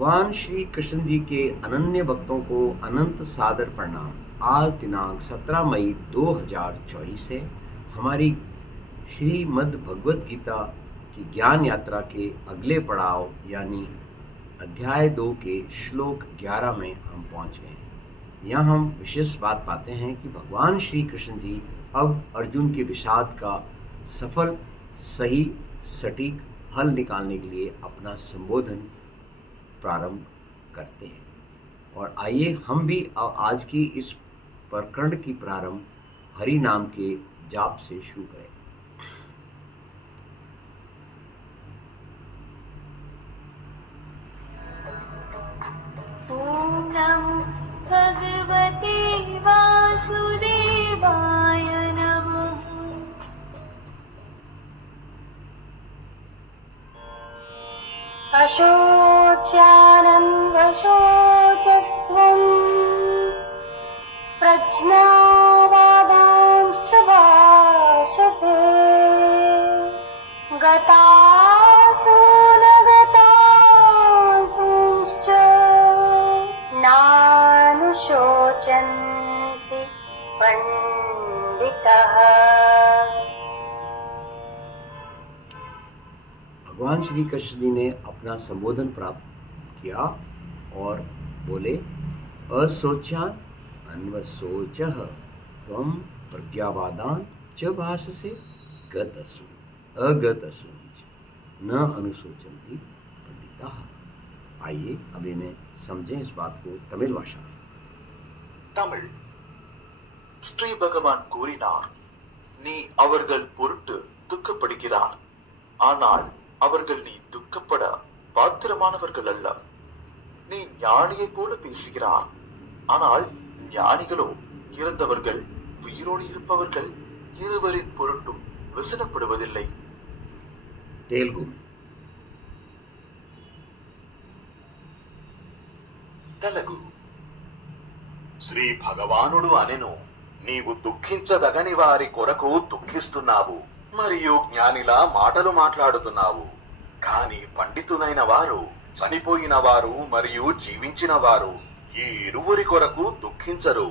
भगवान श्री कृष्ण जी के अनन्य भक्तों को अनंत सादर प्रणाम। आज दिनांक 17 मई 2024 से हमारी श्रीमद् भगवद गीता की ज्ञान यात्रा के अगले पड़ाव यानी अध्याय 2 के श्लोक 11 में हम पहुंच गए हैं। यहाँ हम विशेष बात पाते हैं कि भगवान श्री कृष्ण जी अब अर्जुन के विषाद का सफल, सही, सटीक हल निकालने के लिए अपना संबोधन प्रारंभ करते हैं। और आइए हम भी आज की इस प्रकरण की प्रारंभ हरि नाम के जाप से शुरू करें। ओम नमो भगवते वासुदेवाय नमः। अशोच्यानं वशोचस्त्वं प्रज्ञावादांश्च भाषसे गतासु न गतासूंश्च नानुशोचन्ति पंडितः। भगवान श्री कृष्ण जी ने अपना संबोधन प्राप्त किया और बोले, असोचान अन्वसोचः त्वं प्रज्ञावादान च भाषसे गतसु अगतसु न अनुशोचन्ति पंडिताः। आइए अब इन्हें समझें इस बात को तमिल भाषा में। தமிழ். ஸ்ரீ பகவான் கூறினார், நீ அவர்கள் பொருட்டு துக்கப்படுகிறார், ஆனால் அவர்கள் நீ துக்கப்பட பாத்திரமானவர்கள் அல்ல. நீ ஞானியைப் போல பேசுகிறார், ஆனால் ஞானிகளோ இறந்தவர்கள் உயிரோடு இருப்பவர்கள் இருவரின் பொருட்டும் விசனப்படுவதில்லை. तेलुगु में తెలుగు. శ్రీ భగవానుడు అనెను, నీవు దుఃఖించదగని వారి కొరకు దుఃఖిస్తున్నావు మరియు జ్ఞానిలా మాటలు మాట్లాడుతున్నావు. కాని పండితులైన వారు, చనిపోయిన వారు మరియు జీవించిన వారు ఈ ఇరువురి కొరకు దుఃఖించరు.